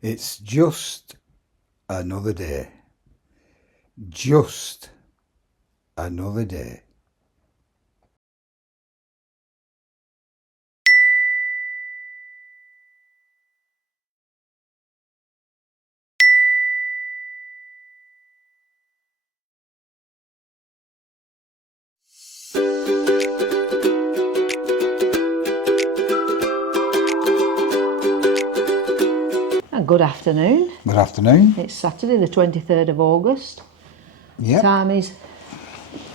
It's just another day. Just another day. Good afternoon. Good afternoon. It's Saturday the 23rd of August. Yep. Time is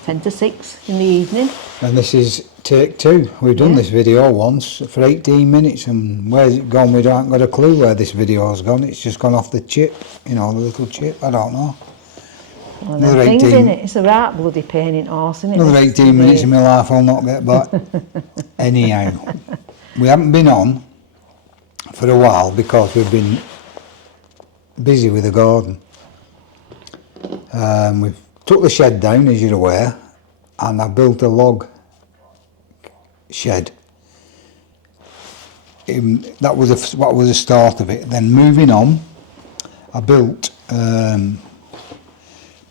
10 to 6 in the evening. And this is take two. We've done this video once for 18 minutes and where's it gone? We haven't got a clue where this video has gone. It's just gone off the chip, you know, the little chip. I don't know. Well, another things in it. It's a right bloody pain in arse, isn't it? Another 18 minutes of my life I'll not get back. Anyhow, we haven't been on for a while because we've been busy with the garden. We've took the shed down, as you're aware, and I built a log shed. That was what was the start of it. Then moving on, I built,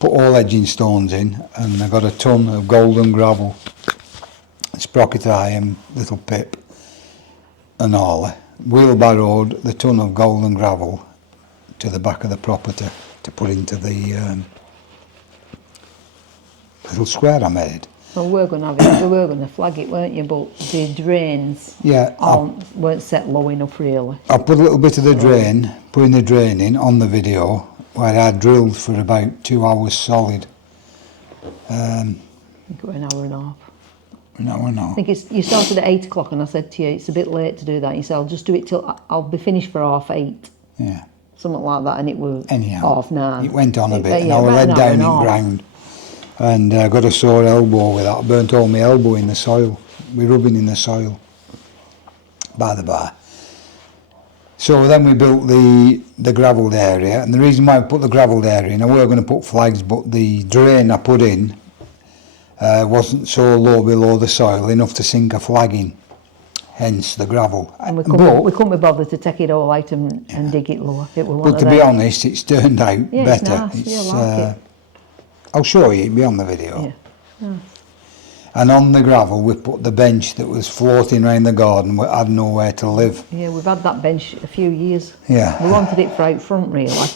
put all edging stones in, and I got a ton of golden gravel, sprocket iron, little pip, and all. Wheelbarrowed the ton of golden gravel to the back of the property to put into the little square I made. Well, we were going to have it, we were going to flag it, weren't you? But the drains weren't set low enough, really. I put a little bit of the drain, putting the drain in on the video, where I drilled for about 2 hours solid. I think it was an hour and a half. No. I think you started at 8 o'clock, and I said to you, it's a bit late to do that. You said, I'll just do it till I'll be finished for 8:30. Yeah. Something like that, and it was Anyhow, 9:30. It went on a bit, and I was led down in ground, and got a sore elbow with that. I burnt all my elbow in the soil. We're rubbing in the soil, by the by. So then we built the gravelled area, and the reason why I put the gravelled area in, I were going to put flags, but the drain I put in wasn't so low below the soil enough to sink a flag in, hence the gravel. And we couldn't be bothered to take it all out and dig it lower. It was but to be honest, it's turned out better. It's nice. I like it. I'll show you, it'll be on the video. Yeah. Nice. And on the gravel we put the bench that was floating around the garden, we had nowhere to live. Yeah, we've had that bench a few years. Yeah. We wanted it for out front, really,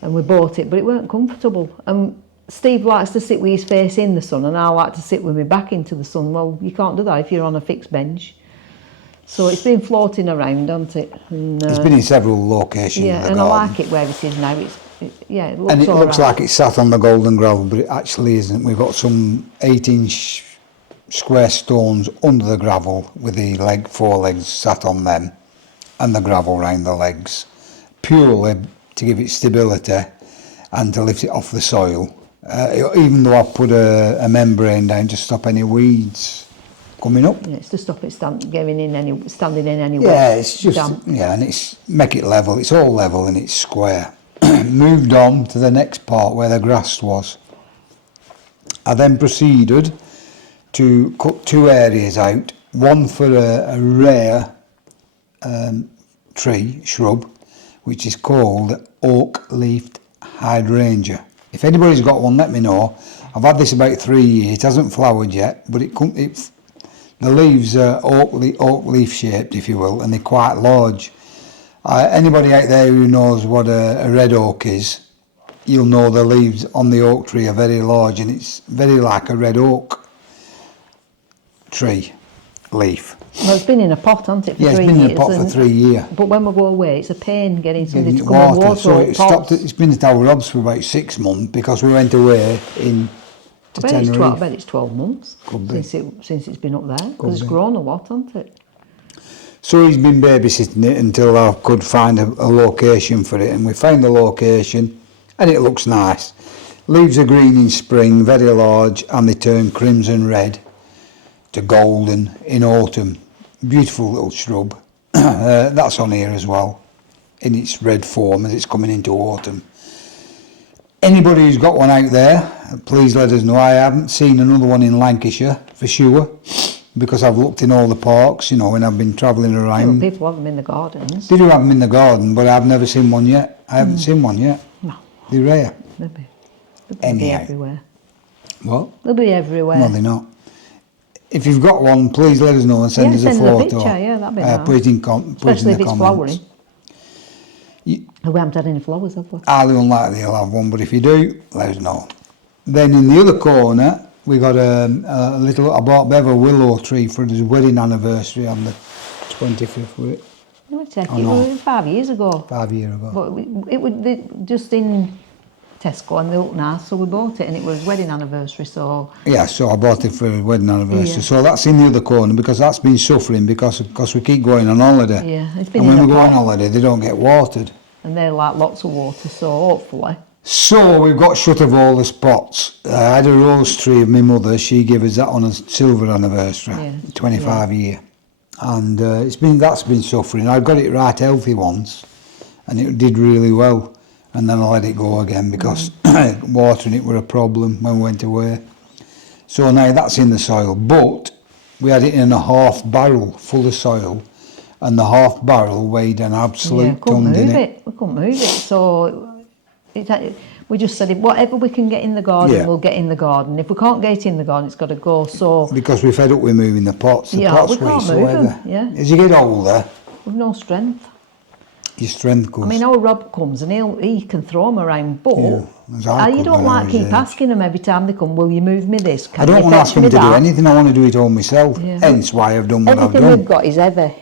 and we bought it, but it weren't comfortable. And Steve likes to sit with his face in the sun, and I like to sit with my back into the sun. Well, you can't do that if you're on a fixed bench. So it's been floating around, hasn't it? And, it's been in several locations. Yeah, in the and garden. I like it where it is now. It looks and it looks right. like it's sat on the golden gravel, but it actually isn't. We've got some 8-inch square stones under the gravel with the four legs sat on them, and the gravel round the legs, purely to give it stability and to lift it off the soil. Even though I've put a membrane down to stop any weeds coming up. Yeah, it's to stop it standing in any Yeah, it's just damp. Yeah, and it's make it level. It's all level and it's square. Moved on to the next part where the grass was. I then proceeded to cut 2 areas out, one for a rare shrub, which is called oak-leafed hydrangea. If anybody's got one, let me know. I've had this about 3 years. It hasn't flowered yet, but the leaves are oak leaf shaped, if you will, and they're quite large. Anybody out there who knows what a red oak is, you'll know the leaves on the oak tree are very large, and it's very like a red oak tree leaf. Well, it's been in a pot, hasn't it, for 3 years? Yeah, it's been in a pot for 3 years. But when we go away, it's a pain getting somebody to come and water so it stopped. It's been at our Rob's for about 6 months because we went away to Tenerife. I bet it's 12 months since it's been up there, because it's grown a lot, hasn't it? So he's been babysitting it until I could find a location for it, and we found the location, and it looks nice. Leaves are green in spring, very large, and they turn crimson red to golden in autumn. Beautiful little shrub. That's on here as well, in its red form as it's coming into autumn. Anybody who's got one out there, please let us know. I haven't seen another one in Lancashire for sure. because I've looked in all the parks, you know, when I've been travelling Well, around. people have them in the gardens. They do have them in the garden, but I've never seen one yet. I haven't seen one yet. No, They're rare. they'll be Anyhow. everywhere. What? They'll be everywhere. No, they're not. If you've got one, please let us know and send us a send us photo. a picture, yeah, that'd be nice. Put it in, put it in Especially the if it's comments. flowering. We haven't had any flowers, have we? Highly unlikely you'll have one, but if you do, let us know. Then in the other corner, we got a little, I bought Bev a willow tree for his wedding anniversary on the 25th, was it? No, check Oh, it no. was 5 years ago. 5 years ago. But it was just in Tesco and they looked nice, so we bought it and it was wedding anniversary, so... Yeah, so I bought it for his wedding anniversary. Yeah. So that's in the other corner because that's been suffering because we keep going on holiday. Yeah, it's been And when in we a go on pot. holiday, they don't get watered. And they like lots of water, so hopefully... So we've got shut of all the spots. I had a rose tree of my mother. She gave us that on a silver anniversary, Yeah, 25 year, and that's been suffering. I got it right healthy once, and it did really well. And then I let it go again because watering it were a problem when we went away. So now that's in the soil, but we had it in a half barrel full of soil, and the half barrel weighed an absolute couldn't ton, didn't move it? We couldn't move it, so... we just said, whatever we can get in the garden, Yeah. we'll get in the garden. If we can't get it in the garden, it's got to go, so... Because we're fed up with moving the pots. The Yeah, pots we can't weigh so move heavy. them, yeah. As you get older, We've no strength. your strength goes. I mean, our Rob comes and he can throw them around, but Yeah, as I you could don't when I like was keep age. asking them every time they come, will you move me this? Can I don't you want to fetch ask them me to do that? anything, I want to do it all myself. Yeah. Hence why I've done what Everything I've we've done. got is heavy,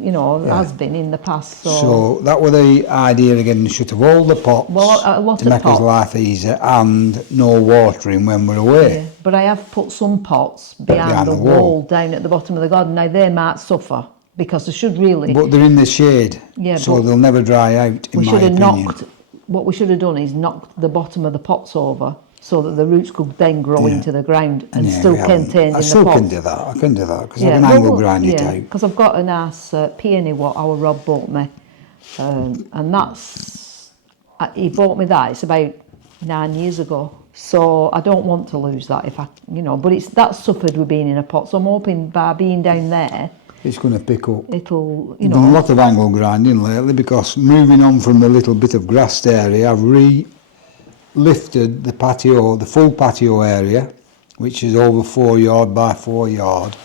you know, Yeah. has been in the past, So that was the idea of getting shut of all the pots Well, a lot to of make us pots. life easier and no watering when we're away. yeah. But I have put some pots behind the wall down at the bottom of the garden. Now they might suffer because they should really... But they're in the shade, Yeah, so but they'll never dry out, in we my should have opinion. knocked... What we should have done is knocked the bottom of the pots over so that the roots could then grow Yeah. into the ground and Yeah, still we haven't. contained I in still the pot. can do that, I can do that, because I can angle grind it out. because I've got a nice peony what our Rob bought me, and that's he bought me that. It's about 9 years ago, so I don't want to lose that if I, you know. But that's suffered with being in a pot, so I'm hoping by being down there, It's going to pick up. it'll, you I've done a know. lot of angle grinding lately because moving on from the little bit of grassed area, I've lifted the patio, the full patio area, which is over 4 yard by 4 yard,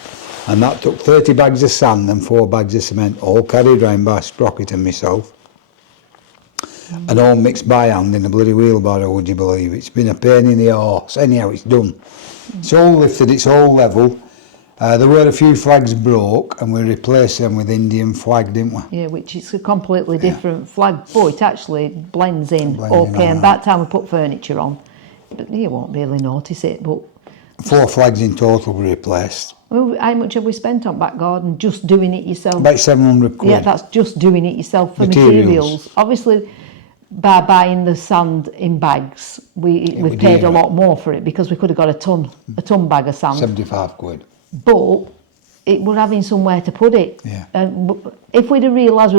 and that took 30 bags of sand and 4 bags of cement, all carried round by Sprocket and myself, and all mixed by hand in a bloody wheelbarrow, would you believe? It's been a pain in the arse. Anyhow, it's done. It's all lifted, it's all level. There were a few flags broke and we replaced them with Indian flag, didn't we? Yeah, which is a completely different flag, but it actually blends in Blends in okay. And all by the time we put furniture on, but you won't really notice it. But 4 flags in total were replaced. well, how much have we spent on back garden just doing it yourself? About 700 quid. Yeah, that's just doing it yourself for Materials. materials. Obviously, by buying the sand in bags, we've would paid dear a it. lot more for it because we could have got a ton bag of sand. 75 quid. But we're having somewhere to put it. Yeah. If we'd have realised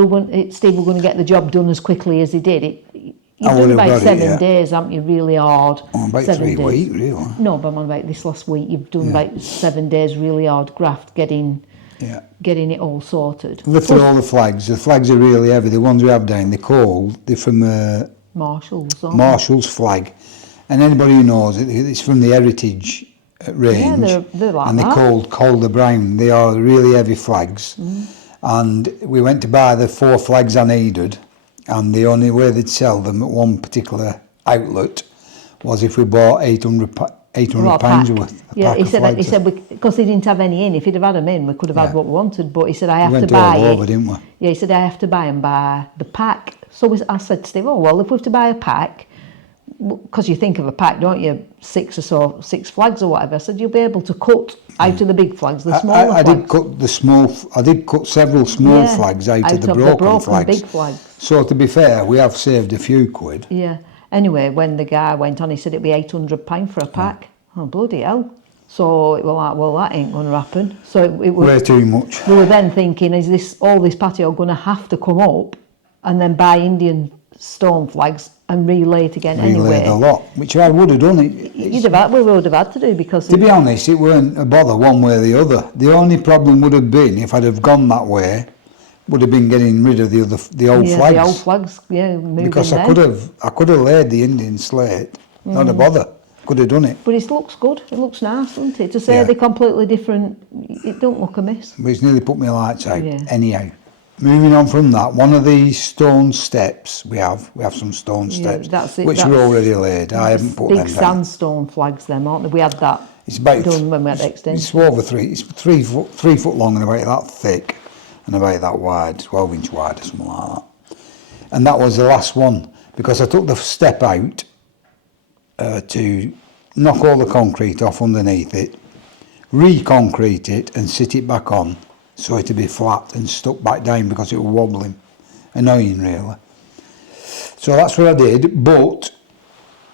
Steve were going to get the job done as quickly as he did, you've I done would have about got it, 7 yeah. days, haven't you? Really hard. Oh, about 7 3 days. weeks, really. No, but I'm on about this last week. You've done Yeah. about 7 days really hard graft getting it all sorted. Lifted all the flags. The flags are really heavy. The ones we have down, they're cold. They're from Marshall's. aren't Marshall's flag. And anybody who knows it, it's from the Heritage range. Yeah, they're like and they're that. called Calder Brown. They are really heavy flags. And we went to buy the 4 flags I needed, and the only way they'd sell them at one particular outlet was if we bought 800 Well, a pounds pack. worth. Yeah, pack he of said flags. because he didn't have any in. If he'd have had them in, we could have had Yeah. what we wanted. But he said I have went to buy all it. over, didn't we? Yeah, he said I have to buy them by the pack. So I said to Steve, oh well, if we have to buy a pack, because you think of a pack, don't you? 6 flags or whatever. I said you'll be able to cut out of the big flags, the smaller I flags. did cut the small. I did cut several small flags out of the broken flags. big flags. So to be fair, we have saved a few quid. Yeah. Anyway, when the guy went on, he said it'd be £800 for a pack. Oh bloody hell! So it was like, well, that ain't going to happen. So it was. Way too much. We were then thinking, is all this patio going to have to come up, and then buy Indian stone flags and relay it again Relayed anyway. a lot, which I would have done. We would have had to do because To be honest, it weren't a bother one way or the other. The only problem would have been, if I'd have gone that way, would have been getting rid of the old flags. The old flags, moving Because I them. could have laid the Indian slate, not a bother. Could have done it. But it looks good. It looks nice, doesn't it? To say Yeah. they're completely different, it don't look amiss. But it's nearly put my lights out. Yeah. Anyhow, moving on from that, one of these stone steps we have some stone steps, that's it, which that's- were already laid. I haven't put them Big down. sandstone flags, them, aren't they? We had that It's about done when we had extension. It's over it's 3 foot long and about that thick and about that wide, 12-inch wide or something like that. And that was the last one because I took the step out to knock all the concrete off underneath it, re-concrete it and sit it back on so it'd be flat and stuck back down because it was wobbling. Annoying really. So that's what I did, but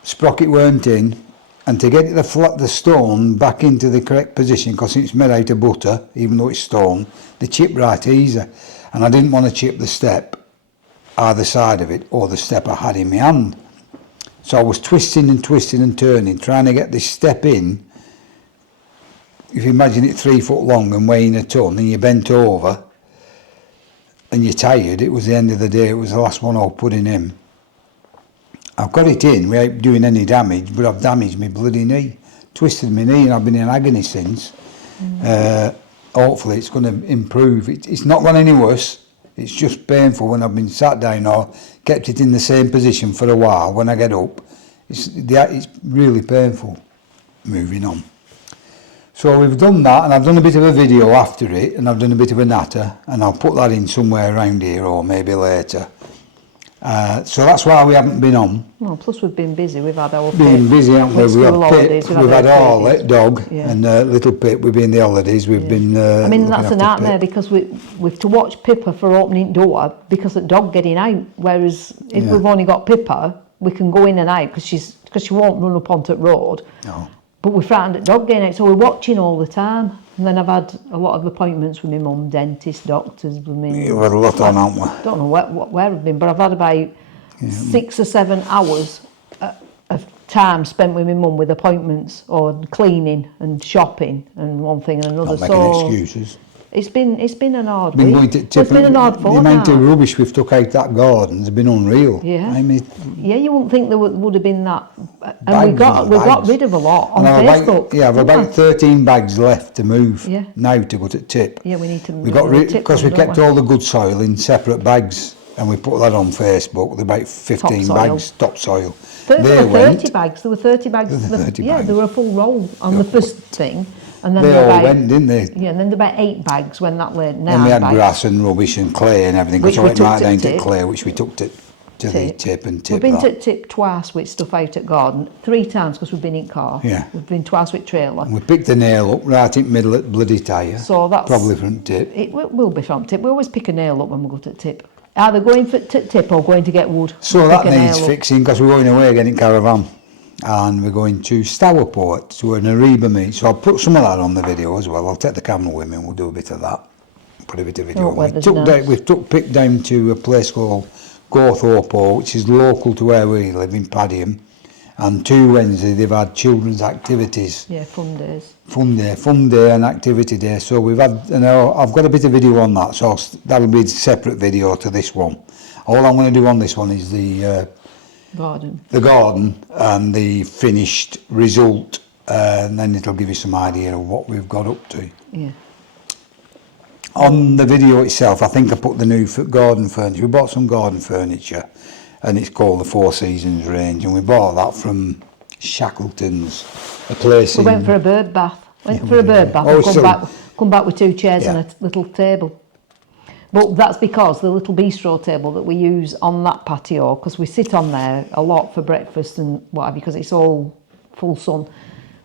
sprocket weren't in, and to get the stone back into the correct position, because it's made out of butter, even though it's stone, they chip right easy, and I didn't want to chip the step either side of it or the step I had in my hand. So I was twisting and turning, trying to get this step in. If you imagine it 3 foot long and weighing a ton, and you bent over and you're tired, it was the end of the day, it was the last one I was putting in. I've got it in without doing any damage, but I've damaged my bloody knee, twisted my knee, and I've been in agony since. Hopefully it's going to improve. It's not gone any worse. It's just painful when I've been sat down or kept it in the same position for a while. When I get up, it's really painful. Moving on. So we've done that, and I've done a bit of a video after it, and I've done a bit of a natter, and I'll put that in somewhere around here or maybe later. So that's why we haven't been on. Well, plus we've been busy. We've had our Been Pip. busy, haven't we? With We've school had holidays, Pip, we've had our babies. dog, Yeah. and little Pip. We've been the holidays. We've been. I mean, looking that's a after nightmare Pip. because we've to watch Pippa for opening door because the dog getting out. Whereas if Yeah. we've only got Pippa, we can go in and out because she won't run up onto the road. No. But we're frightened at dog getting out, so we're watching all the time. And then I've had a lot of appointments with my mum, dentist, doctors. You've had a lot on, haven't we? I don't know where I've been, but I've had about 6 or 7 hours of time spent with my mum with appointments or cleaning and shopping and one thing and another. Not making So excuses. it's been an hard Been week. going to Well, it's been an hard the amount fortnight. of rubbish we've took out that garden has been unreal. Yeah. I mean, Yeah, you wouldn't think there would have been that. And we Bags got and we got bags. rid of a lot on and I've Facebook. I've didn't about I? 13 bags left to move Yeah. now to go to tip. Yeah, we need to. We got rid tip because we them, don't kept all the good soil in separate bags, and we put that on Facebook. There were about 15 Topsoil. bags topsoil. There were 30 went. bags. There were 30 bags. There were 30 yeah, bags. there were a full roll on the first thing, and then They there were all about, went, didn't they? Yeah, and then there were about 8 bags when that laid. And we had grass and rubbish and clay and everything. Which Because I we went took right to down to Tip. clay, which we took to the tip and tip. We've been that. to Tip twice with stuff out at garden, 3 times because we've been in car. Yeah. We've been twice with trailer. And we picked the nail up right in the middle of the bloody tyre. So that's Probably from tip. It will be from Tip. We always pick a nail up when we go to Tip. Either going for Tip or going to get wood. So Pick that a nail needs up. fixing because we're going away getting caravan. And we're going to Stourport to an Ariba meet. So I'll put some of that on the video as well. I'll take the camera with me and we'll do a bit of that. Put a bit of video Oh, on. weather's nice. We've took Pip down to a place called Gorthorpe, which is local to where we live in Padiham. And 2 Wednesday they've had children's activities. Yeah, fun days. Fun day and activity day. So we've had, I've got a bit of video on that. So that'll be a separate video to this one. All I'm going to do on this one is the garden and the finished result, and then it'll give you some idea of what we've got up to. Yeah. On the video itself, I think I put the new garden furniture. We bought some garden furniture, and it's called the Four Seasons range, and we bought that from Shackleton's, a place We in... went for a bird bath. Went Yeah, for we a bird did. bath Oh, and so- come back with 2 chairs Yeah. and a little table. But that's because the little bistro table that we use on that patio, because we sit on there a lot for breakfast and what have you, because it's all full sun,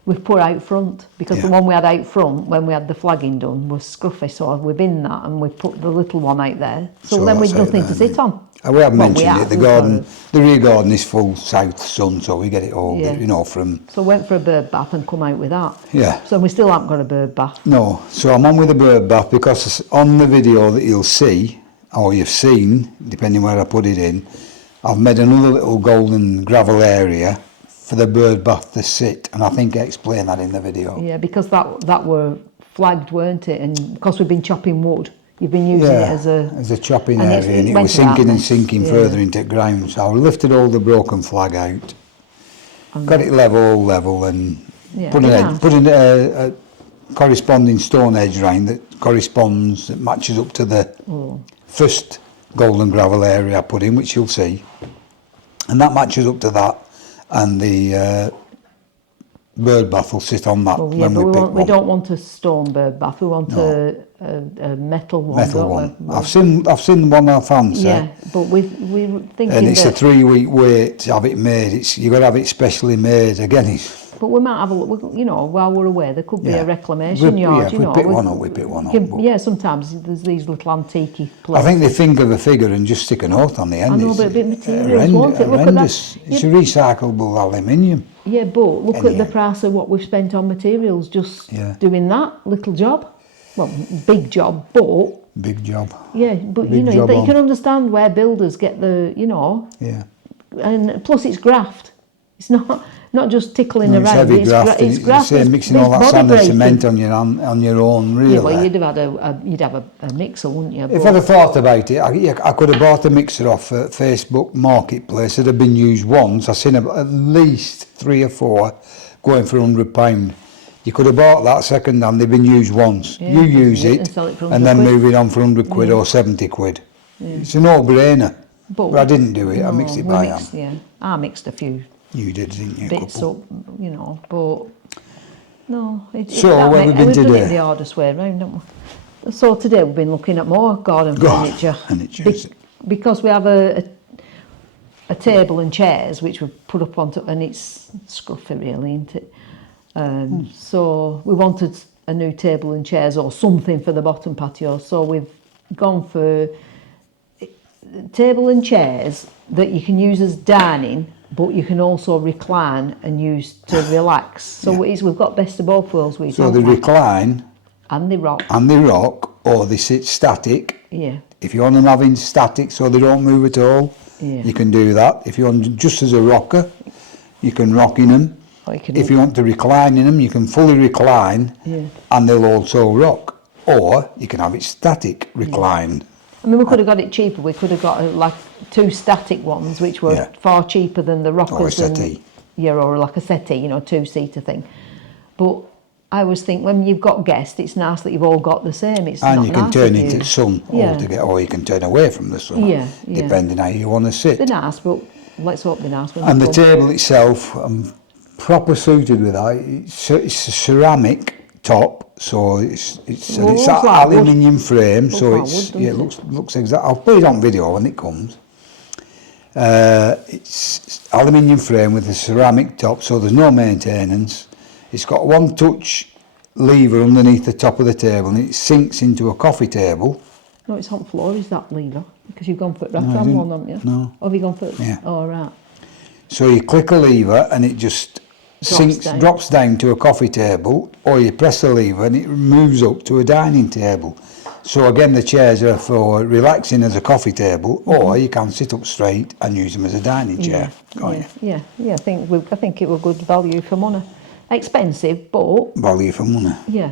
we've put out front, because the Yeah. one we had out front when we had the flagging done was scruffy, so we've bin that and we've put the little one out there. So then that's we've out nothing there, to sit on. We have Well, mentioned it, the we've garden, got the rear garden is full south sun, so we get it all, Yeah. from... So went for a bird bath and come out with that. Yeah. So we still haven't got a bird bath. No, so I'm on with the bird bath because on the video that you'll see, or you've seen, depending where I put it in, I've made another little golden gravel area for the bird bath to sit, and I think I explained that in the video. Yeah, because that were flagged, weren't it? And because we've been chopping wood, you've been using it as a chopping and area, and it went was to that sinking and mess. sinking Yeah. further into the ground. So I lifted all the broken flag out, got it level, and Yeah, put nice. a corresponding stone edge round that matches up to the first golden gravel area I put in, which you'll see, and that matches up to that, and the bird bath will sit on that Well, yeah, when but we pick we one. don't want a stone bird bath. We want No. a metal one. Metal don't one. We? I've seen the one I fancy. Yeah, but we're thinking And it's a that. 3-week wait to have it made. You got to have it specially made. Again, But we might have a look. You know, while we're away, there could be Yeah. a reclamation yard. If you we know, pick one up, we pick one up. but Yeah, sometimes there's these little antique I places. think they think of a figure and just stick a note on the end. I know, It's but a bit materials, won't it? Look at that. horrendous. It's a recyclable aluminium. Yeah, but look at Anyway. the price of what we've spent on materials just Yeah. doing that little job. Well, big job, but Big job. yeah, but you Big know, job that you on. can understand where builders get the, you know, Yeah. and plus it's graft. It's not just tickling No, it's around. heavy graft. It's and it's the graft. same It's- mixing all it's that sand body and cement breaking. on your own, really. Yeah, well, you'd have a mixer, wouldn't you? If But- I'd have thought about it, I could have bought a mixer off Facebook Marketplace that had been used once. I've seen at least 3 or 4 going for £100. You could have bought that second hand, they've been used once. Yeah, You use and it sell it for and then 100 quid. move it on for 100 quid or 70 quid. It's a no-brainer. But I didn't do it, I mixed it by hand. Yeah, I mixed a few You did, didn't you? bits couple? up, you know, but no. So, where have we been we've done today? it the hardest way around, haven't we? So today we've been looking at more garden Garden furniture. furniture. Because we have a table and chairs which we've put up onto, and it's scruffy really, isn't it? So we wanted a new table and chairs or something for the bottom patio, so we've gone for table and chairs that you can use as dining, but you can also recline and use to relax. So we've got best of both worlds. So they recline and they rock. and they rock, or they sit static. Yeah. If you want them having static so they don't move at all, Yeah. you can do that. If you want just as a rocker, you can rock in them. Or you can- If you want to recline in them, you can fully recline and they'll also rock. Or you can have it static reclined. I mean, we could have got it cheaper. We could have got like 2 static ones, which were Yeah. far cheaper than the rockers. Or a settee. Or like a settee, you know, 2-seater thing. But I always think when you've got guests, it's nice that you've all got the same. It's And not you can nice turn if into you- the sun Yeah. altogether, or you can turn away from the sun, Yeah, yeah. depending how you want to sit. They're nice, but let's hope they're nice. When And they the come. table itself, I'm proper suited with that. It's a ceramic top, so it's Well, an looks like wood. aluminium frame, so like it's wood, yeah, it doesn't looks exact. I'll put it on video when it comes. It's aluminium frame with a ceramic top, so there's no maintenance. It's got one touch lever underneath the top of the table, and it sinks into a coffee table. No, it's on floor, is that lever? Because you've gone for I rattan didn't. one, haven't you? No. Or have you gone for... Yeah. Oh, right. So you click a lever and it just drops down to a coffee table, or you press the lever and it moves up to a dining table. So again, the chairs are for relaxing as a coffee table, or you can sit up straight and use them as a dining chair. Can't you? Yeah. I think it was good value for money. Expensive, but Value for money. yeah.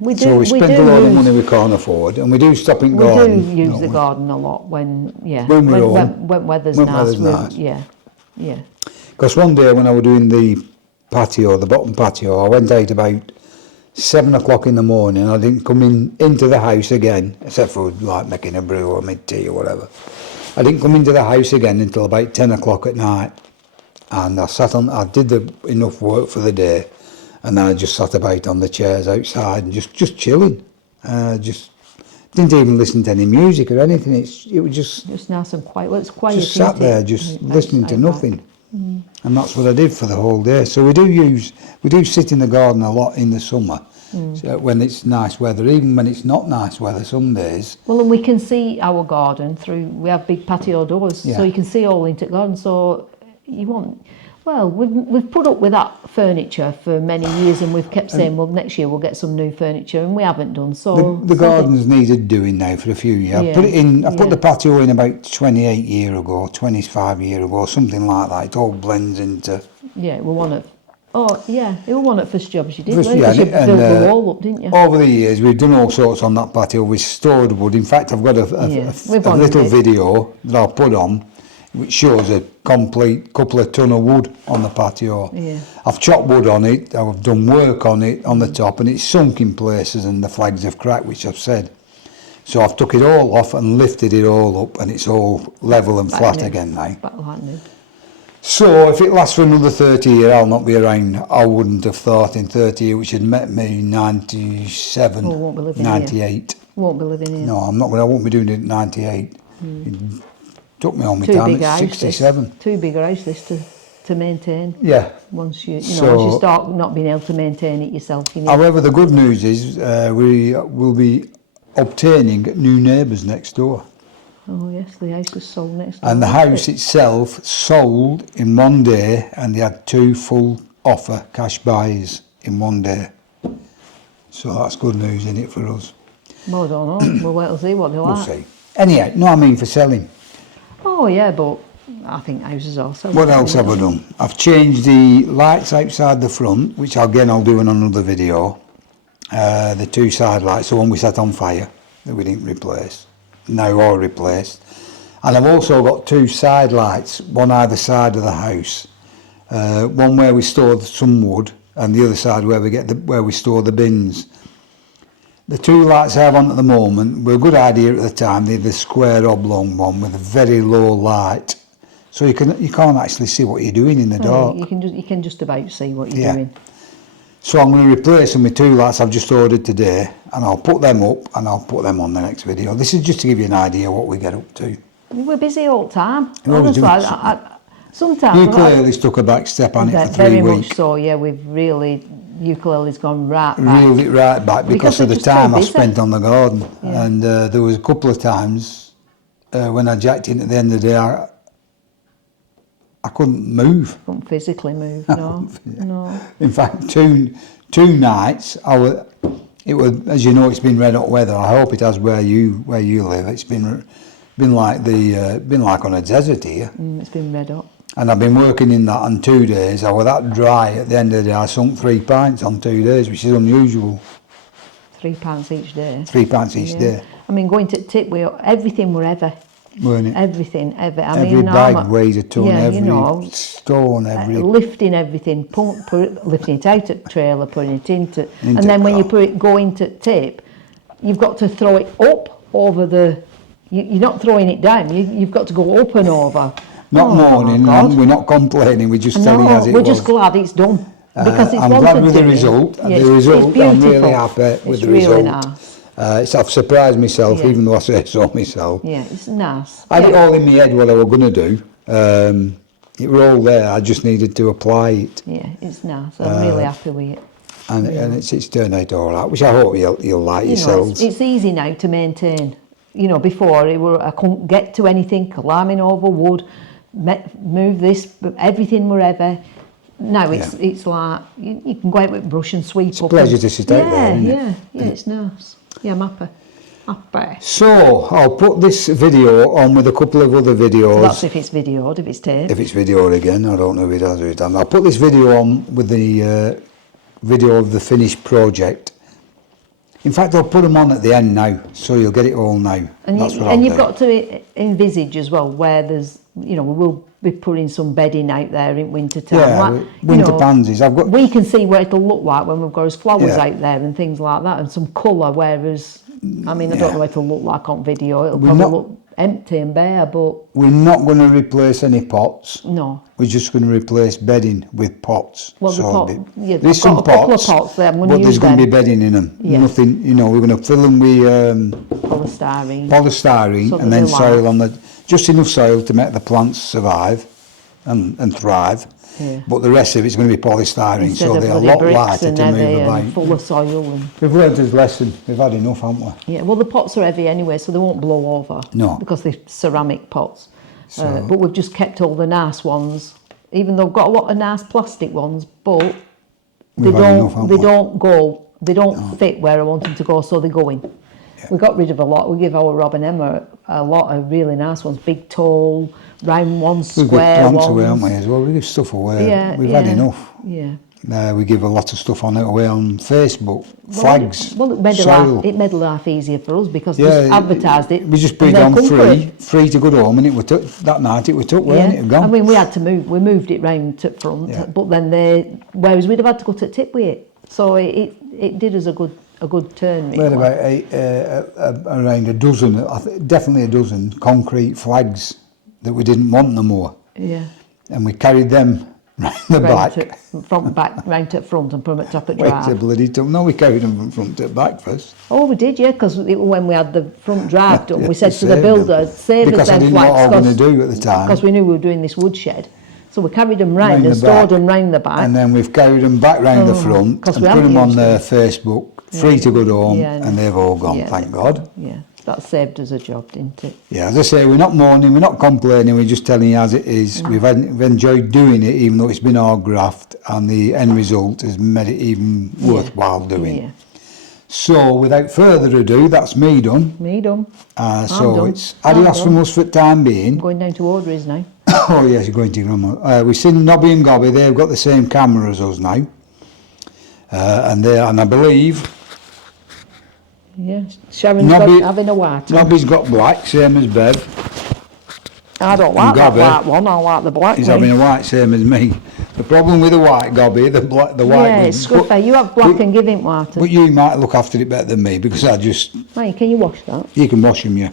We do. So we spend a lot of use- money we can't afford, and we do stop in We garden. do use don't the we? garden a lot when When we're home. when weather's When nice. weather's nice. Yeah. Because one day when I was doing the patio, the bottom patio, I went out about 7 o'clock in the morning. I didn't come into the house again, except for like making a brew or mid tea or whatever. I didn't come into the house again until about 10 o'clock at night. And I did enough work for the day, and then I just sat about on the chairs outside and just chilling. Just didn't even listen to any music or anything. It was Just nice and quiet. Well, it's quiet. just sat isn't there, it? just Outside listening to that. nothing. And that's what I did for the whole day. So we do sit in the garden a lot in the summer, so when it's nice weather, even when it's not nice weather some days. Well, and we can see our garden through. We have big patio doors, Yeah. so you can see all into the garden. So Well, we've put up with that furniture for many years, and we've kept saying, well, next year we'll get some new furniture, and we haven't done. So The garden's needed doing now for a few years. Yeah, I put it in. I put yeah. the patio in about 28 year ago, 25 year ago, something like that. It all blends into. Yeah, it was one of. Oh yeah, it was one of the first jobs you did. First, Because yeah, you and, built the wall up, didn't you? Over the years, we've done all sorts on that patio. We stored wood. In fact, I've got Yeah, a we've honoured little it. video that I'll put on, which shows a complete couple of ton of wood on the patio. Yeah. I've chopped wood on it. I've done work on it on the top, and it's sunk in places, and the flags have cracked, which I've said. So I've took it all off and lifted it all up, and it's all level and flat new. again now. Back like new. So if it lasts for another 30 years, I'll not be around. I wouldn't have thought in 30 years, which had met me in 97, Oh, won't be living 98. Won't be living here. No, I'm not going. I won't be doing it at 98. It took me on my Too time big a at house. 67. This. Too big a house. This to maintain. Yeah. Once you So- once you start not being able to maintain it yourself, you need. However, the good news is we will be obtaining new neighbours next door. Oh yes, the house was sold next door. And the wasn't house it? itself sold in one day, and they had 2 full offer cash buys in one day. So that's good news in it for us. Well, I don't know. We'll wait and see what they We'll like. see. Anyhow, no, I mean for selling. Oh yeah, but I think houses are sold. What else have I done? I've changed the lights outside the front, which again I'll do in another video. The 2 side lights, the one we set on fire that we didn't replace, now all replaced. And I've also got 2 side lights, one either side of the house. One where we store some wood, and the other side where we store the bins. The 2 lights I have on at the moment were a good idea at the time. They're the square oblong one with a very low light, so you can't actually see what you're doing in the dark. You can just about see what you're Yeah. doing. So I'm going to replace them with 2 lights I've just ordered today, and I'll put them up and I'll put them on the next video. This is just to give you an idea what we get up to. We're busy all the time. We're always Honestly, doing sometimes. Ukulele's took a back step on it for 3 Very weeks. much so. Yeah, ukulele's gone right back. Reeled it right back because we're of the just too time I busy. spent on the garden. Yeah. And there was a couple of times when I jacked in at the end of the day, I couldn't move. Couldn't physically move. No, no. In fact, two nights it was, as you know, it's been red hot weather. I hope it has where you live. It's been like on a desert here. It's been red hot. And I've been working in that on 2 days. I was that dry at the end of the day. I sunk 3 pints on 2 days, which is unusual. £3 each day. 3 pints each Yeah. day, I mean, going to tip, everything were ever. weren't it? Everything ever. I Every mean, bag I'm weighs a ton, yeah, every you know, stone, every... lifting everything, lifting it out at trailer, putting it into and then when car. you go into tip, you've got to throw it up over the. You're not throwing it down. You've got to go up and over. Not mourning, my God. we're not complaining, we're just telling you No, as it we're was. just glad it's done because it's I'm wanted glad with the doing. result. Yeah, The it's result, I'm beautiful. really happy with It's the really result. nice. I've surprised myself, Yeah. even though I say so myself. Yeah, it's nice. I had it Yeah. all in my head what I was going to do. It were all there, I just needed to apply it. Yeah, it's nice. I'm really happy with it. And it's turned out all right, which I hope you'll like You know, yourselves. it's easy now to maintain. You know, before I couldn't get to anything, climbing over wood, move this, but everything wherever. Now it's like you can go out with a brush and sweep It's a up. pleasure and- to sit out there, isn't it? Yeah, it's nice. Yeah, I'm happy. Happy. So, I'll put this video on with a couple of other videos. That's if it's videoed, if it's taped. If it's videoed again, I don't know if it has or it hasn't. I'll put this video on with the video of the finished project. In fact, I'll put them on at the end now, so you'll get it all now. And, That's what and I'll you've do. got to envisage as well where there's, you know, we will be putting some bedding out there in winter time. Yeah, like, winter pansies. I've got. We can see what it'll look like when we've got his flowers Yeah. out there and things like that, and some colour. Whereas, I mean, I don't Yeah. know what it'll look like on video. It'll We're probably not- look empty and bare, but We're not going to replace any pots. no. We're just going to replace bedding with pots. Well, the So pot, the- yeah, there's I've some got a couple of pots, pots there. I'm going but to there's use going to them. be bedding in them. Yeah. Nothing, you know. We're going to fill them with Polystyrene. polystyrene So that and then they soil last. on the just enough soil to make the plants survive and thrive. Yeah. But the rest of it's going to be polystyrene, Instead so of they're a bloody lot bricks lighter and to heavy move and about. full of soil. And, We've learned his lesson. We've had enough, haven't we? yeah, well, the pots are heavy anyway, so they won't blow over. No. Because they're ceramic pots. So- But we've just kept all the nice ones Even though I've got a lot of nice plastic ones, but We've had enough, haven't we? they don't fit where I want them to go, so they're going. Yeah. We got rid of a lot. We give our Rob and Emma a lot of really nice ones, big, tall, round ones, We've got square plants ones. away, haven't we, as well? We give stuff away. Yeah, We've had enough. Yeah. We give a lot of stuff on it away on Facebook, flags, Well, it made soil. life easier for us because Yeah, we advertised it. We just and put it they're on comfort. free to go home, and it was took that night. It was took, weren't it? Gone. I mean, we had to move. We moved it round to front, Yeah. but then whereas we'd have had to go to tip with it, so it did us a good turn. We had Really. about around a dozen, definitely a dozen concrete flags that we didn't want no more, Yeah. and we carried them round the back. Round to front and put them at top of Wait a drive. bloody time. No, we carried them from front to back first. Oh, we did, yeah, because when we had the front drive done, Yeah, we said to the saved builder, them. save us Because I them didn't know what I was flags, going to do at the time. because we knew we were doing this woodshed. So we carried them round Round and the stored back. them round the back. And then we've carried them back round the Oh, front 'cause and we put haven't them on used them. Facebook, free to go home, Yeah, and they've all gone, yeah, thank God. Yeah, that saved us a job, didn't it? Yeah, as I say, we're not mourning, we're not complaining, we're just telling you as it is. Mm. We've enjoyed doing it, even though it's been our graft, and the end result has made it even worthwhile doing. Yeah, So, without further ado, that's me done. me done. So done. it's adios I'm from done. us for the time I'm being. going down to Audrey's now. Oh yes, you're going to Grandma. We've seen Nobby and Gobby, they've got the same camera as us now. And I believe Yeah, Sharon's Nobby- having a white. Nobby's got black, same as Bev. I don't like that Gobby, white one, I like the black He's one. having a white, same as me. The problem with the white Gobby, the white Yeah, one, it's scruffy. You have black and give him white. but you might look after it better than me, because Mate, can you wash that? you can wash them, yeah.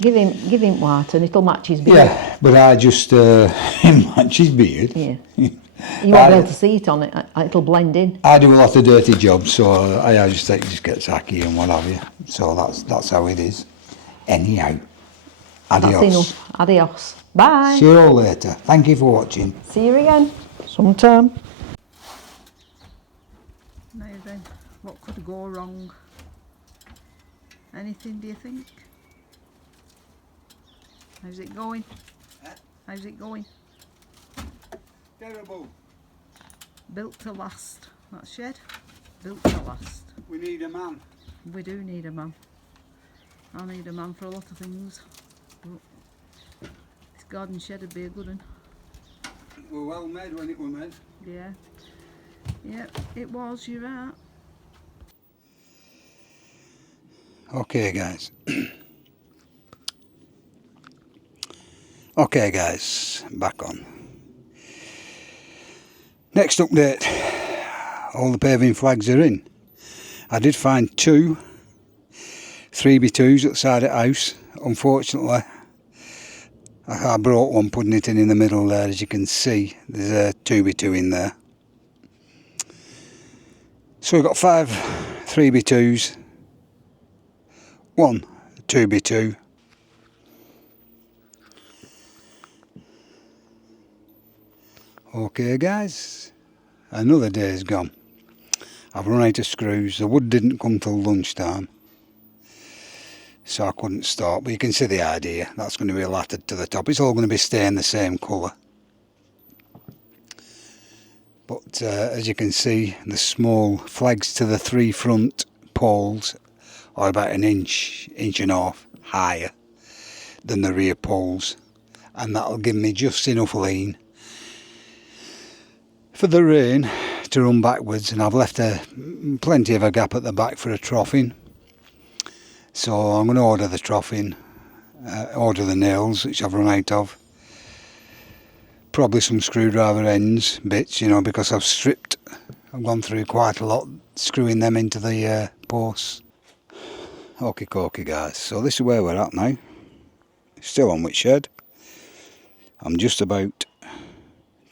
Give him white and it'll match his beard. Yeah, but I just, it matches beard. Yeah. You won't be able to see it on it. It'll blend in. I do a lot of dirty jobs, so I just get tacky and what have you. So that's how it is. Anyhow, adios. That's enough. Adios. Bye. See you all later. Thank you for watching. See you again. Sometime. Now then, what could go wrong? Anything, do you think? How's it going? How's it going? Terrible. Built to last. That shed? Built to last. We need a man. We do need a man. I need a man for a lot of things. But this garden shed would be a good one. We're well made when it was made. Yeah. Yeah, it was, you're right. Okay, guys. Okay, guys, back on. Next update. All the paving flags are in. I did find 2 3x2s at the side of the house. Unfortunately, I brought one, putting it in the middle there. As you can see, there's a 2x2 in there. So we've got 5 3x2s, 1 2x2. Okay guys, another day's gone. I've run out of screws. The wood didn't come till lunchtime, so I couldn't start, but you can see the idea. That's going to be lattered to the top. It's all going to be staying the same colour. But as you can see, the small flags to the 3 front poles are about an inch and a half higher than the rear poles, and that'll give me just enough lean for the rain to run backwards. And I've left plenty of a gap at the back for a troughing, so I'm going to order the troughing, order the nails, which I've run out of, probably some screwdriver ends bits, you know, because I've gone through quite a lot screwing them into the posts. Okay guys, so this is where we're at now. Still on with shed. I'm just about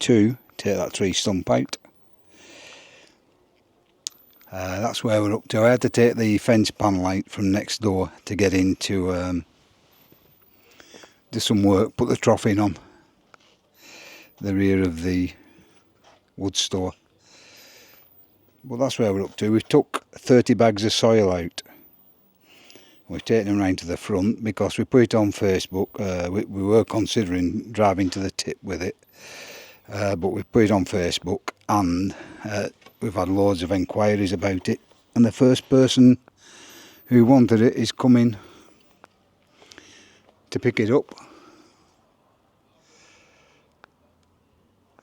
to take that tree stump out. That's where we're up to. I had to take the fence panel out from next door to get into do some work, put the troughing on the rear of the wood store. Well, that's where we're up to. We took 30 bags of soil out. We've taken them round to the front because we put it on Facebook. We were considering driving to the tip with it, but we've put it on Facebook, and we've had loads of enquiries about it, and the first person who wanted it is coming to pick it up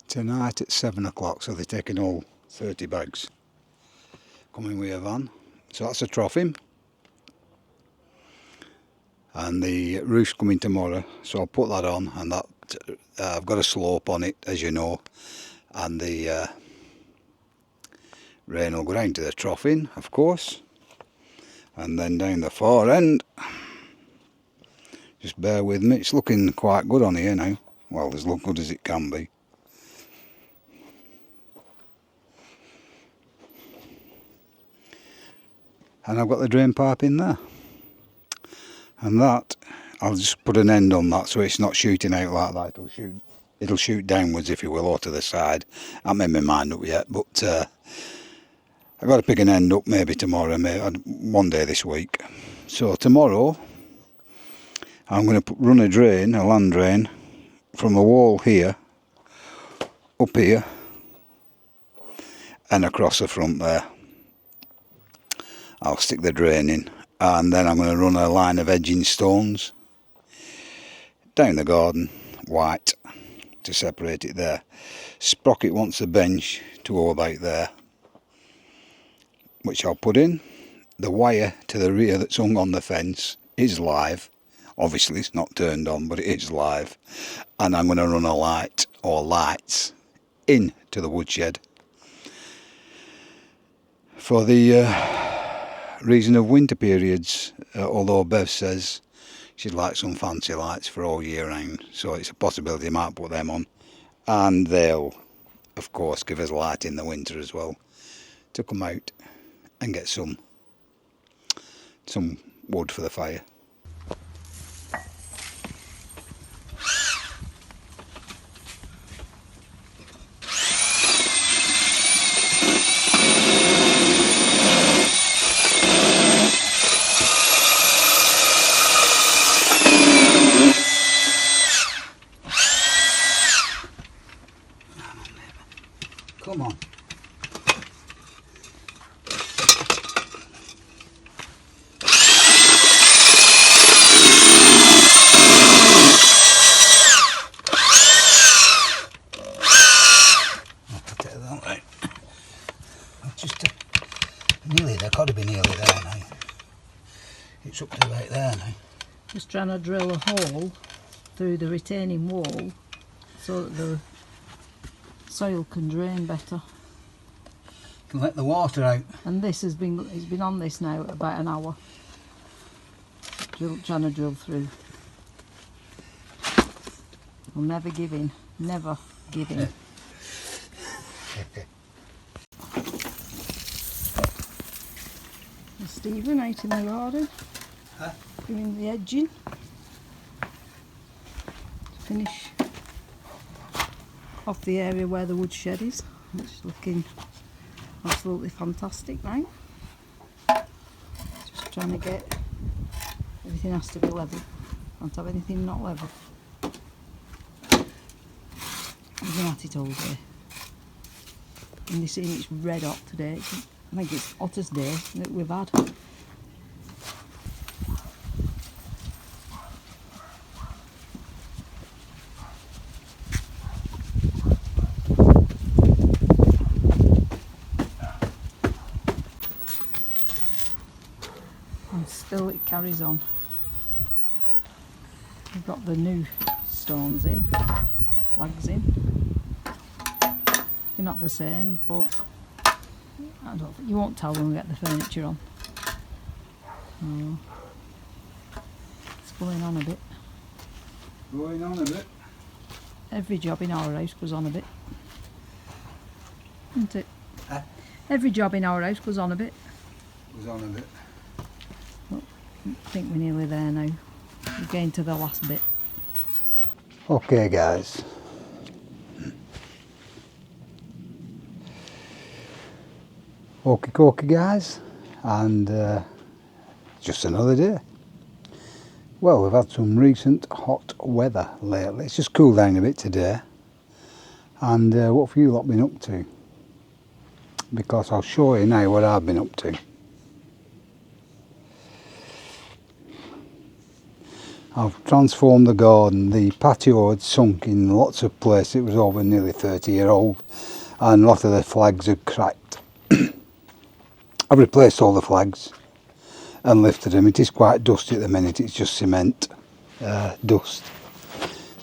tonight at 7 o'clock. So they're taking all 30 bags coming with a van. So that's a trophy, and the roof's coming tomorrow, so I'll put that on, and that I've got a slope on it, as you know, and the rain will go down to the trough of course, and then down the far end. Just bear with me, it's looking quite good on here now. Well, as good as it can be. And I've got the drain pipe in there, and that I'll just put an end on that so it's not shooting out like that. It'll shoot downwards, if you will, or to the side. I haven't made my mind up yet, but I've got to pick an end up maybe tomorrow, maybe one day this week. So tomorrow I'm going to run a drain, a land drain, from the wall here up here and across the front there. I'll stick the drain in, and then I'm going to run a line of edging stones down the garden, white, to separate it there. Sprocket wants a bench to go about there, which I'll put in. The wire to the rear that's hung on the fence is live. Obviously it's not turned on, but it is live. And I'm going to run a light, or lights, into the woodshed for the reason of winter periods, although Bev says she'd like some fancy lights for all year round, so it's a possibility I might put them on, and they'll of course give us light in the winter as well, to come out and get some wood for the fire. Come on. Just nearly there, got to be nearly there now. It's up to about there now. Just trying to drill a hole through the retaining wall so that the soil can drain better. Can let the water out. And this it's been on this now about an hour. Trying to drill through. I'll never give in. Never give in. And Stephen out in the garden, doing the edging to finish off the area where the woodshed is, which is looking absolutely fantastic now. Just trying to get everything, has to be level. Can't have anything not level. I've been at it all day. And you're seeing it's red hot today. I think it's hottest day that we've had. And still it carries on. We've got the new stones in, flags in. They're not the same, but I don't think you won't tell when we get the furniture on. No. It's going on a bit. Going on a bit. Every job in our house goes on a bit, isn't it? Huh? Every job in our house goes on a bit. Goes on a bit. I think we're nearly there now. We're getting to the last bit. Okay guys. Okie guys, and just another day. Well, we've had some recent hot weather lately. It's just cooled down a bit today, And what have you lot been up to? Because I'll show you now what I've been up to. I've transformed the garden. The patio had sunk in lots of places. It was over nearly 30-year-old, and a lot of the flags had cracked. I've replaced all the flags and lifted them. It is quite dusty at the minute. It's just cement dust.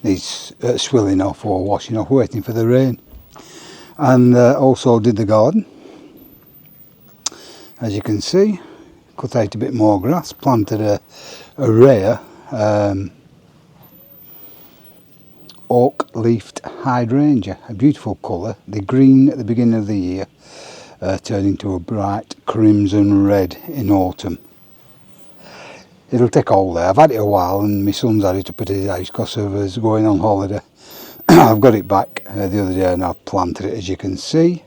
Needs swilling off or washing off, waiting for the rain. And also did the garden. As you can see, cut out a bit more grass, planted a rare oak-leafed hydrangea, a beautiful colour. The green at the beginning of the year turned into a bright crimson red in autumn. It'll take hold there. I've had it a while, and my son's had it up at his house because of us going on holiday. I've got it back the other day and I've planted it, as you can see.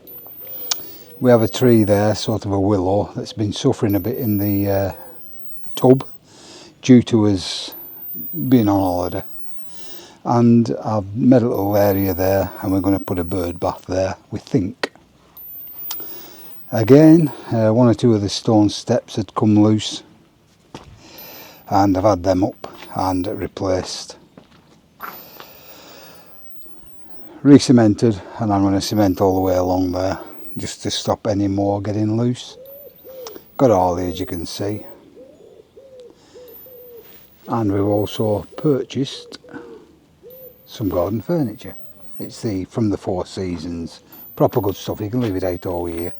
We have a tree there, sort of a willow, that's been suffering a bit in the tub due to us being on holiday. And I've made a little area there, and we're going to put a bird bath there, we think. Again, one or two of the stone steps had come loose, and I've had them up and replaced. Re-cemented, and I'm going to cement all the way along there just to stop any more getting loose. Got all these, you can see. And we've also purchased some garden furniture. It's from the Four Seasons, proper good stuff. You can leave it out all year.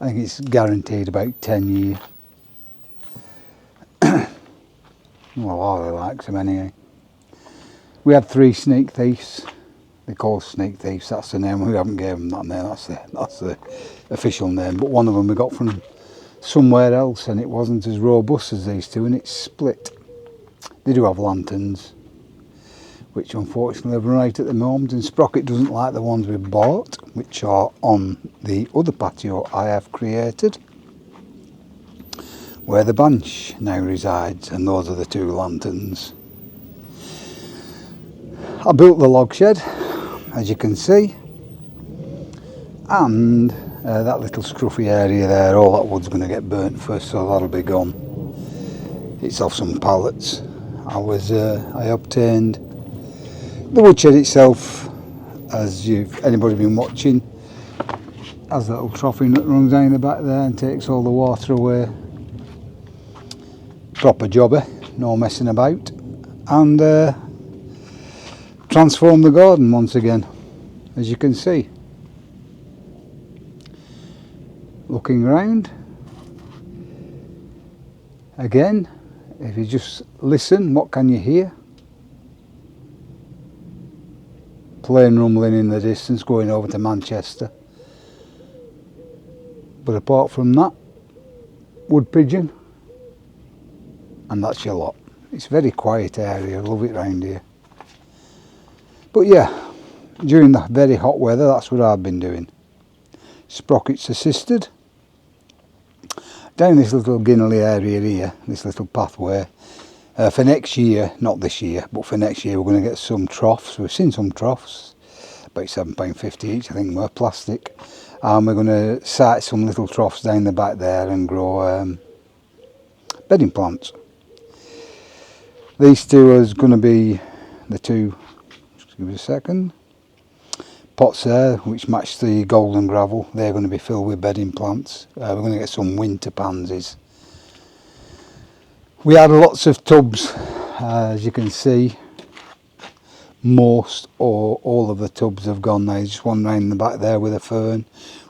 I think it's guaranteed about 10 years. Well, Harley likes them anyway. We had 3 sneak thieves. They're called sneak thieves, that's the name. We haven't given them that name, that's the official name. But one of them we got from somewhere else, and it wasn't as robust as these two, and it's split. They do have lanterns, which unfortunately have run out at the moment, and Sprocket doesn't like the ones we bought, which are on the other patio I have created, where the bench now resides, and those are the 2 lanterns. I built the log shed, as you can see, and that little scruffy area there, all that wood's going to get burnt first, so that'll be gone. It's off some pallets. I obtained the woodshed itself, as anybody been watching, has that little troughing that runs down the back there and takes all the water away. Proper jobber, no messing about. And transform the garden once again, as you can see. Looking round again, if you just listen, what can you hear? Plane rumbling in the distance going over to Manchester. But apart from that, wood pigeon, and that's your lot. It's a very quiet area, I love it round here. But yeah, during the very hot weather, that's what I've been doing. Sprockets assisted. Down this little Ginnelly area here, this little pathway, for next year, not this year, but for next year we're going to get some troughs. We've seen some troughs, about £7.50 each, I think, were plastic. And we're going to site some little troughs down the back there and grow bedding plants. These 2 are going to be the 2, just give me a second, pots there, which match the golden gravel. They're going to be filled with bedding plants. We're going to get some winter pansies. We had lots of tubs, as you can see. Most or all of the tubs have gone now. There's just one round the back there with a fern,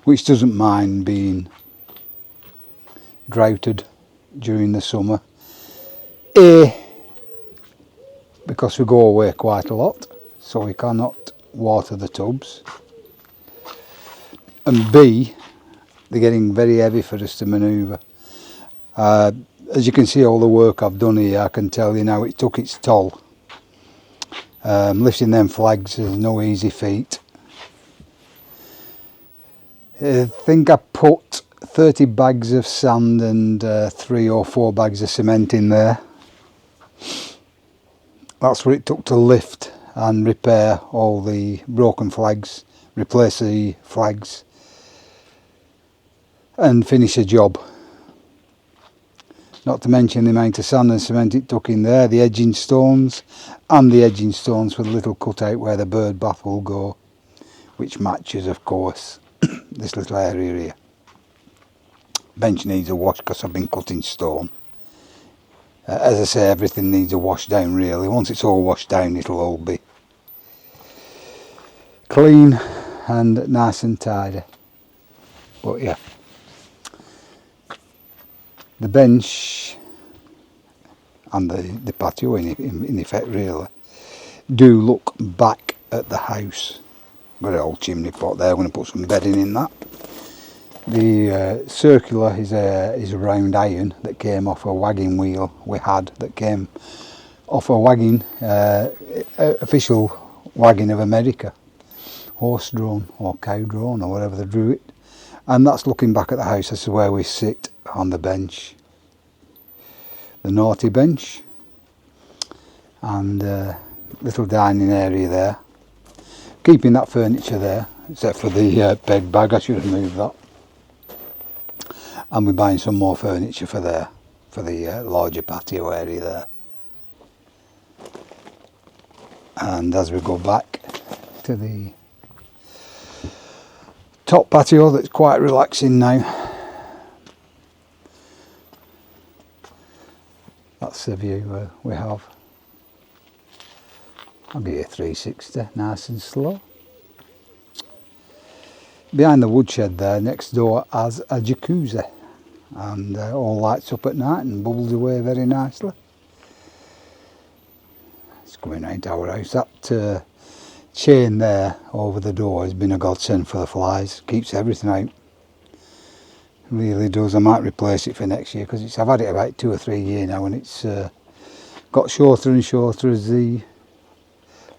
which doesn't mind being droughted during the summer. Because we go away quite a lot, so we cannot water the tubs. And B, they're getting very heavy for us to manoeuvre. As you can see, all the work I've done here, I can tell you now, it took its toll. Lifting them flags is no easy feat. I think I put 30 bags of sand and 3 or 4 bags of cement in there. That's what it took to lift and repair all the broken flags, replace the flags and finish the job. Not to mention the amount of sand and cement it took in there, the edging stones and the edging stones for the little cutout where the bird bath will go, which matches of course this little area here. Bench needs a wash because I've been cutting stone. As I say, everything needs a wash down really. Once it's all washed down it'll all be clean and nice and tidy. But yeah, the bench and the patio in effect really do look back at the house. Got an old chimney pot there, I'm going to put some bedding in that. The circular is a round iron that came off a wagon wheel we had, that came off a wagon, official wagon of America, horse drawn or cow drawn or whatever they drew it, and that's looking back at the house. This is where we sit on the bench, the naughty bench, and little dining area there, keeping that furniture there except for the bed bag. I should have moved that. And we're buying some more furniture for there, for the larger patio area there. And as we go back to the top patio, that's quite relaxing now. That's the view we have. I'll give you a 360, nice and slow. Behind the woodshed there, next door, has a jacuzzi, and all lights up at night and bubbles away very nicely. It's coming round our house. That chain there over the door has been a godsend for the flies. Keeps everything out. Really does. I might replace it for next year because I've had it about 2 or 3 years now, and it's got shorter and shorter as the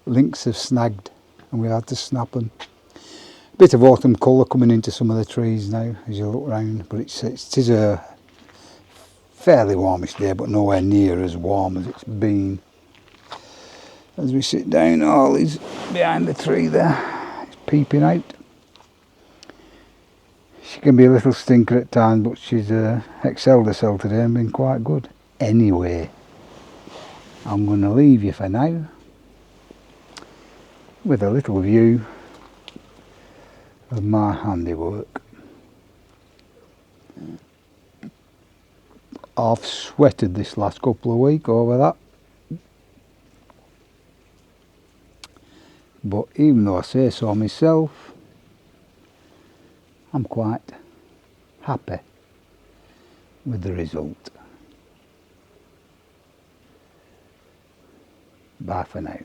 links have snagged, and we had to snap them. Bit of autumn colour coming into some of the trees now as you look round, but it is a fairly warmish day, but nowhere near as warm as it's been. As we sit down, Ollie's behind the tree there, it's peeping out. She can be a little stinker at times, but she's excelled herself today and been quite good. Anyway, I'm going to leave you for now with a little view of my handiwork. I've sweated this last couple of weeks over that, but even though I say so myself, I'm quite happy with the result. Bye for now.